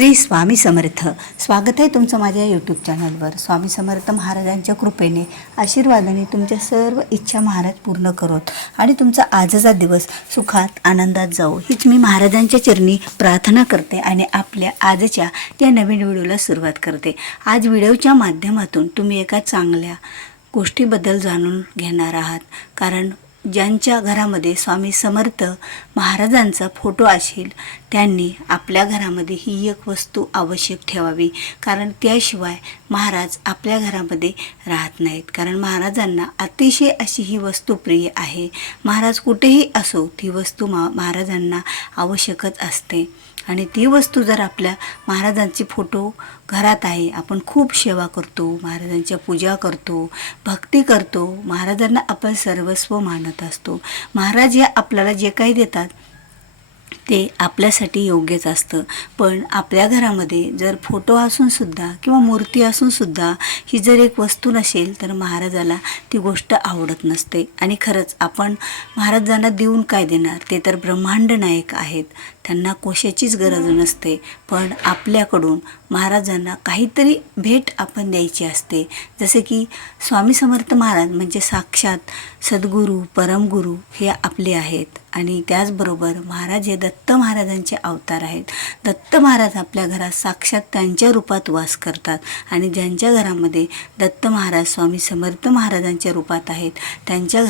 श्री स्वामी समर्थ. स्वागत आहे तुमचं माझ्या यूट्यूब चॅनलवर. स्वामी समर्थ महाराजांच्या कृपेने आशीर्वादाने तुमच्या सर्व इच्छा महाराज पूर्ण करोत आणि तुमचा आजचा दिवस सुखात आनंदात जाओ हीच मी महाराजांच्या चरणी प्रार्थना करते आणि आपल्या आजच्या या नवीन व्हिडिओला सुरुवात करते. आज व्हिडिओच्या माध्यमातून तुम्ही एका चांगल्या गोष्टीबद्दल जाणून घेणार आहात. कारण ज्यांच्या घरामध्ये स्वामी समर्थ महाराजांचा फोटो असेल त्यांनी आपल्या घरामध्ये ही एक वस्तू आवश्यक ठेवावी. कारण त्याशिवाय महाराज आपल्या घरामध्ये राहत नाहीत. कारण महाराजांना अतिशय अशी ही वस्तू प्रिय आहे. महाराज कुठेही असो ती वस्तू महाराजांना आवश्यकच असते. आणि ती वस्तू जर आपल्या महाराजांची फोटो घरात आहे, आपण खूप सेवा करतो, महाराजांच्या पूजा करतो, भक्ती करतो, महाराजांना आपण सर्वस्व मानत असतो. महाराज या आपल्याला जे काही देतात ते आपल्यासाठी योग्यच असतं. पण आपल्या घरामध्ये जर फोटो असूनसुद्धा किंवा मूर्ती असूनसुद्धा ही जर एक वस्तू नसेल तर महाराजाला ती गोष्ट आवडत नसते. आणि खरंच आपण महाराजांना देऊन काय देणार? ते तर ब्रह्मांड नायक आहेत, त्यांना कशाचीच गरज नसते. पण आपल्याकडून महाराजांना काहीतरी भेट आपण द्यायची असते. जसे की स्वामी समर्थ महाराज म्हणजे साक्षात सद्गुरू परमगुरू हे आपले आहेत. आणि त्याचबरोबर महाराज हे दत्त महाराजांचे अवतार आहेत. दत्त महाराज आपल्या घरात साक्षात त्यांच्या रूपात वास करतात. आणि ज्यांच्या घरामध्ये दत्त महाराज स्वामी समर्थ महाराजांच्या रूपात आहेत त्यांच्या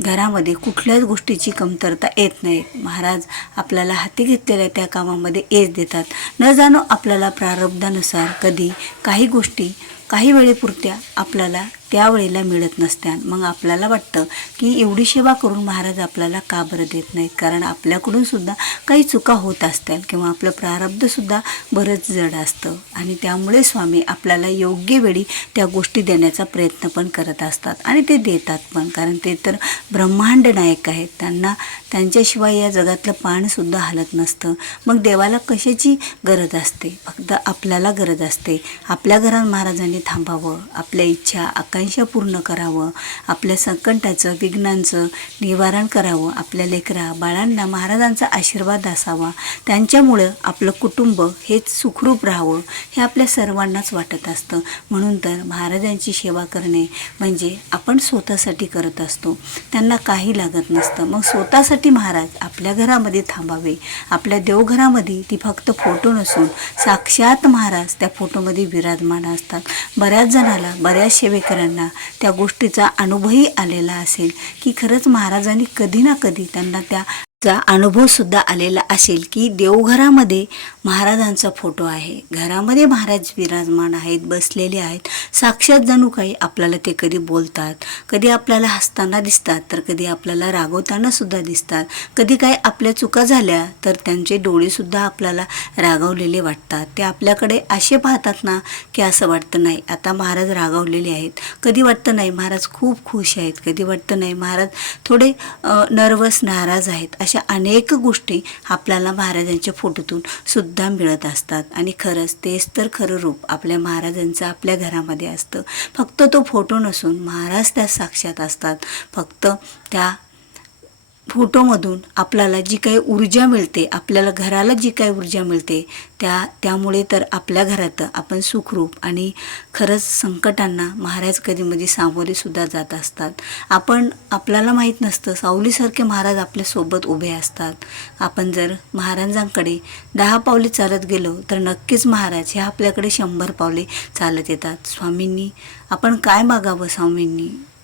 घरामध्ये कुठल्याच गोष्टीची कमतरता येत नाही. महाराज आपल्याला हाती घेतलेल्या त्या कामामध्ये यश देतात. न जाणो आपल्याला प्रारब्धानुसार कधी काही गोष्टी काही वेळेपुरत्या आपल्याला त्यावेळेला मिळत नसत्या. मग आपल्याला वाटतं की एवढी सेवा करून महाराज आपल्याला का बरं देत नाहीत? कारण आपल्याकडून सुद्धा काही चुका होत असतील किंवा आपलं प्रारब्धसुद्धा बरंच जड असतं. आणि त्यामुळे स्वामी आपल्याला योग्य वेळी त्या गोष्टी देण्याचा प्रयत्न पण करत असतात आणि ते देतात पण. कारण ते तर ब्रह्मांड नायक आहेत, त्यांच्याशिवाय या जगातलं पानसुद्धा हलत नसतं. मग देवाला कशाची गरज असते? फक्त आपल्याला गरज असते. आपल्या घरात महाराजांनी थांबावं, आपल्या इच्छा आकांक्षा पूर्ण करावं, आपल्या संकटाचं विघ्नांचं निवारण करावं, आपल्या लेकरा बाळांना महाराजांचा आशीर्वाद असावा, त्यांच्यामुळं आपलं कुटुंब हेच सुखरूप राहावं हे आपल्या सर्वांनाच वाटत असतं. म्हणून तर महाराजांची सेवा करणे म्हणजे आपण स्वतःसाठी करत असतो, त्यांना काही लागत नसतं. मग स्वतःसाठी महाराज आपल्या घरामध्ये थांबावे. आपल्या देवघरामध्ये ती फक्त फोटो नसून साक्षात महाराज त्या फोटोमध्ये विराजमान असतात. बऱ्याच जणाला बऱ्याच सेवेकरांना त्या गोष्टीचा अनुभवही आलेला असेल की खरंच महाराजांनी कधी ना कधी त्यांना त्याचा अनुभवसुद्धा आलेला असेल की देवघरामध्ये महाराजांचा फोटो आहे, घरामध्ये महाराज विराजमान आहेत, बसलेले आहेत. साक्षात जणू काही आपल्याला ते कधी बोलतात, कधी आपल्याला हसताना दिसतात, तर कधी आपल्याला रागवताना सुद्धा दिसतात. कधी काही आपल्या चुका झाल्या तर त्यांचे डोळेसुद्धा आपल्याला रागावलेले वाटतात. ते आपल्याकडे असे पाहतात ना की असं वाटतं नाही आता महाराज रागावलेले आहेत, कधी वाटतं नाही महाराज खूप खुश आहेत, कधी वाटतं नाही महाराज थोडे नर्वस नाराज आहेत. अशा अनेक गोष्टी आपल्याला महाराजांच्या फोटोतून सुद्धा मिळत असतात. आणि खरंच तेच तर खरं रूप आपल्या महाराजांचं आपल्या घरामध्ये असतं. फक्त तो फोटो नसून महाराज त्या साक्षात असतात. फक्त त्या फोटोमधून आपल्याला जी काही ऊर्जा मिळते, आपल्याला घराला जी काही ऊर्जा मिळते त्यामुळे तर आपल्या घरात आपण सुखरूप आणि खरंच संकटांना महाराज कधीमध्ये सामोरे सुद्धा जात असतात. आपल्याला माहीत नसतं सावलीसारखे महाराज आपल्यासोबत उभे असतात. आपण जर महाराजांकडे 10 पावले चालत गेलो तर नक्कीच महाराज हे आपल्याकडे 100 पावले चालत येतात. स्वामींनी आपण काय मागावं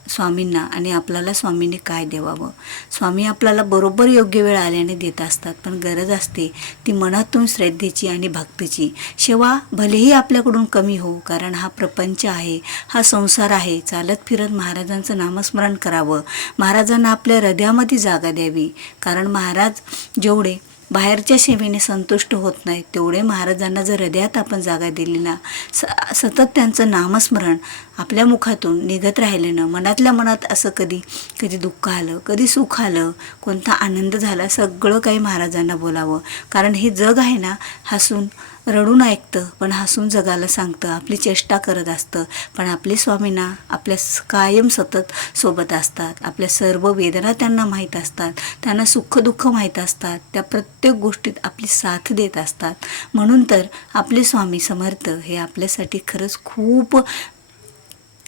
स्वामींना आणि आपल्याला स्वामींनी काय देवावं? स्वामी आपल्याला बरोबर योग्य वेळ आल्याने देत असतात. पण गरज असते ती मनातून श्रद्धेची आणि भक्तीची. सेवा भलेही आपल्याकडून कमी हो, कारण हा प्रपंच आहे, हा संसार आहे. चालत फिरत महाराजांचं नामस्मरण करावं, महाराजांना आपल्या हृदयामध्ये जागा द्यावी. कारण महाराज जेवढे बाहेरच्या सेवेने संतुष्ट होत नाहीत तेवढे महाराजांना जर हृदयात आपण जागा दिली ना, सतत त्यांचं नामस्मरण आपल्या मुखातून निघत राहिलं ना, मनातल्या मनात असं कधी दुःख आलं, कधी सुख आलं, कोणता आनंद झाला, सगळं काही महाराजांना बोलावं. कारण हे जग आहे ना हसून रडून ऐकतं पण हसून जगाला सांगतं, आपली चेष्टा करत असतं, पण आपले स्वामींना आपल्या कायम सतत सोबत असतात. आपल्या सर्व वेदना त्यांना माहीत असतात, त्यांना सुखदुःख माहीत असतात, त्या प्रत्येक गोष्टीत आपली साथ देत असतात. म्हणून तर आपले स्वामी समर्थ हे आपल्यासाठी खरंच खूप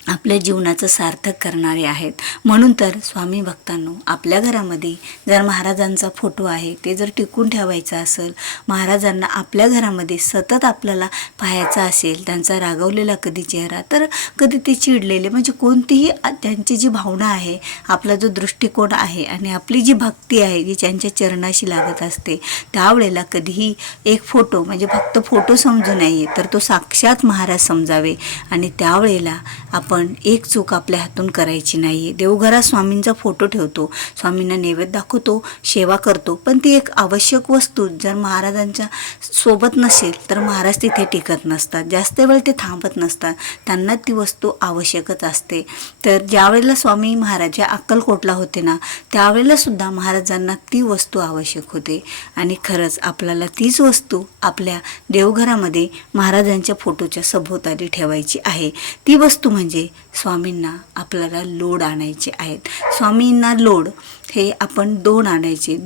आपल्या जीवनाचं सार्थक करणारे आहेत. म्हणून तर स्वामी भक्तांनो, आपल्या घरामध्ये जर महाराजांचा फोटो आहे ते जर टिकून ठेवायचा असेल, महाराजांना आपल्या घरामध्ये सतत आपल्याला पाहायचा असेल, त्यांचा रागवलेला कधी चेहरा तर कधी ते चिडलेले, म्हणजे कोणतीही त्यांची जी भावना आहे, आपला जो दृष्टिकोन आहे आणि आपली जी भक्ती आहे जी त्यांच्या चरणाशी लागत असते, त्यावेळेला कधीही एक फोटो म्हणजे फक्त फोटो समजू नये तर तो साक्षात महाराज समजावे. आणि त्यावेळेला आपण एक चूक आपल्या हातून करायची नाही. देवघरात स्वामींचा फोटो ठेवतो, स्वामींना नैवेद्य दाखवतो, सेवा करतो, पण ती एक आवश्यक वस्तू जर महाराजांच्या सोबत नसेल तर महाराज तिथे टिकत नसतात, जास्त वेळ ते थांबत नसतात, त्यांना ती वस्तू आवश्यकच असते. तर ज्यावेळेला स्वामी महाराज या अक्कलकोटला होते ना, त्यावेळेला सुद्धा महाराजांना ती वस्तू आवश्यक होते. आणि खरंच आपल्याला तीच वस्तू आपल्या देवघरामध्ये महाराजांच्या फोटोच्या सभोवताली ठेवायची आहे. ती वस्तू म्हणजे स्वामींना आपल्याला लोड आणायचे आहेत. स्वामींना लोड हे आपण 2 आणायचे.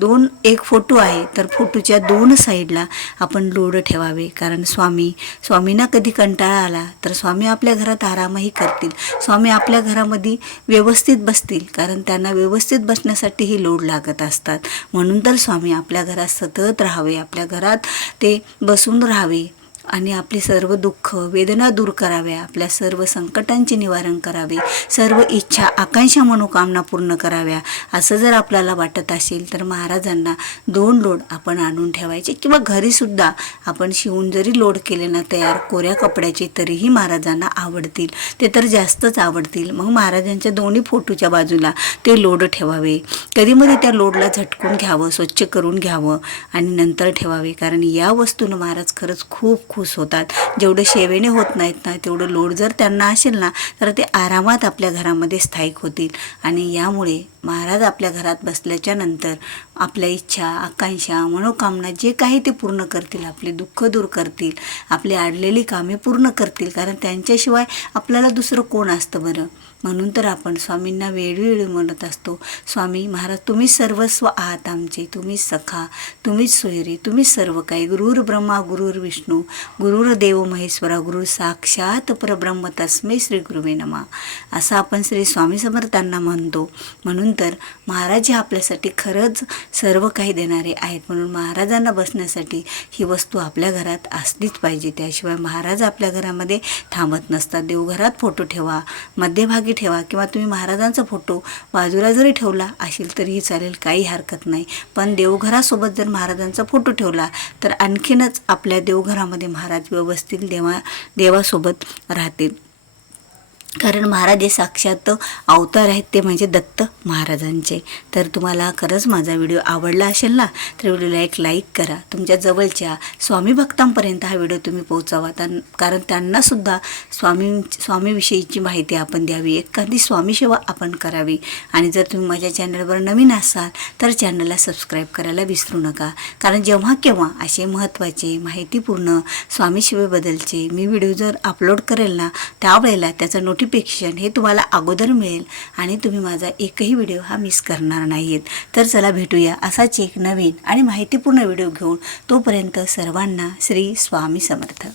एक फोटो आहे तर फोटोच्या 2 साईडला आपण लोड ठेवावे. कारण स्वामींना कधी कंटाळा आला तर स्वामी आपल्या घरात आरामही करतील, स्वामी आपल्या घरामध्ये व्यवस्थित बसतील, कारण त्यांना व्यवस्थित बसण्यासाठी लोड लागत असतात. म्हणून तर स्वामी आपल्या घरात सतत राहावे, आपल्या घरात ते बसून राहावे आणि आपली सर्व दुःख वेदना दूर कराव्या, आपल्या सर्व संकटांचे निवारण करावे, सर्व इच्छा आकांक्षा मनोकामना पूर्ण कराव्या. असं जर आपल्याला वाटत असेल तर महाराजांना 2 लोड आपण आणून ठेवायचे, किंवा घरीसुद्धा आपण शिवून जरी लोड केले ना तयार कोऱ्या कपड्याचे तरीही महाराजांना आवडतील, ते तर जास्तच आवडतील. मग महाराजांच्या दोन्ही फोटोच्या बाजूला ते लोड ठेवावे. कधीमध्ये त्या लोडला झटकून घ्यावं, स्वच्छ करून घ्यावं आणि नंतर ठेवावे. कारण या वस्तूनं महाराज खरंच खूप खुश होतात. जेवढं सेवेने होत नाहीत ना तेवढं लोड जर त्यांना असेल ना तर ते आरामात आपल्या घरामध्ये स्थायिक होतील. आणि यामुळे महाराज आपल्या घरात बसल्याच्या नंतर आपल्या इच्छा आकांक्षा मनोकामना जे काही ते पूर्ण करतील, आपले दुःख दूर करतील, आपली अडलेली कामे पूर्ण करतील. कारण त्यांच्याशिवाय आपल्याला दुसरं कोण असतं बरं. म्हणून तर आपण स्वामींना वेळोवेळी म्हणत असतो, स्वामी महाराज तुम्ही सर्वस्व आहात आमचे, तुम्हीच सखा, तुम्हीच सोयरे, तुम्हीच सर्व काही. गुरुर ब्रह्मा गुरुर विष्णू गुरुर देव महेश्वरा गुरु साक्षात परब्रह्म तस्मै श्री गुरुवे नमः, असं आपण श्री स्वामी समर्थांना म्हणतो. म्हणून तर महाराज हे आपल्यासाठी खरंच सर्व काही देणारे आहेत. म्हणून महाराजांना बसण्यासाठी ही वस्तू आपल्या घरात असलीच पाहिजे, त्याशिवाय महाराज आपल्या घरामध्ये थांबत नसतात. देवघरात फोटो ठेवा, मध्यभागी ठेवा, किंवा तुम्ही महाराजांचा फोटो बाजूला जरी ठेवला असेल तरीही चालेल, काही हरकत नाही. पण देवघरासोबत जर महाराजांचा फोटो ठेवला तर आणखीनच आपल्या देवघरामध्ये महाराज व्यवस्थित देवासोबत राहतील. कारण महाराज हे साक्षात अवतार आहेत, ते म्हणजे दत्त महाराजांचे. तर तुम्हाला खरंच माझा व्हिडिओ आवडला असेल ना तर व्हिडिओला एक लाईक करा, तुमच्या जवळच्या स्वामी भक्तांपर्यंत हा व्हिडिओ तुम्ही पोहोचवा. कारण त्यांनासुद्धा स्वामीविषयीची माहिती आपण द्यावी, एखादी स्वामीसेवा आपण करावी. आणि जर तुम्ही माझ्या चॅनलवर नवीन असाल तर चॅनलला सबस्क्राईब करायला विसरू नका. कारण जेव्हा केव्हा असे महत्त्वाचे माहितीपूर्ण स्वामीसेवेबद्दलचे मी व्हिडिओ जर अपलोड करेल ना त्यावेळेला त्याचा नोटिफिकेशन हे तुम्हाला अगोदर मिळेल आणि तुम्ही माझा एकही व्हिडिओ हा मिस करणार नाहीत. तर चला भेटूया असाच एक नवीन आणि माहितीपूर्ण व्हिडिओ घेऊन. तोपर्यंत सर्वांना श्री स्वामी समर्थ.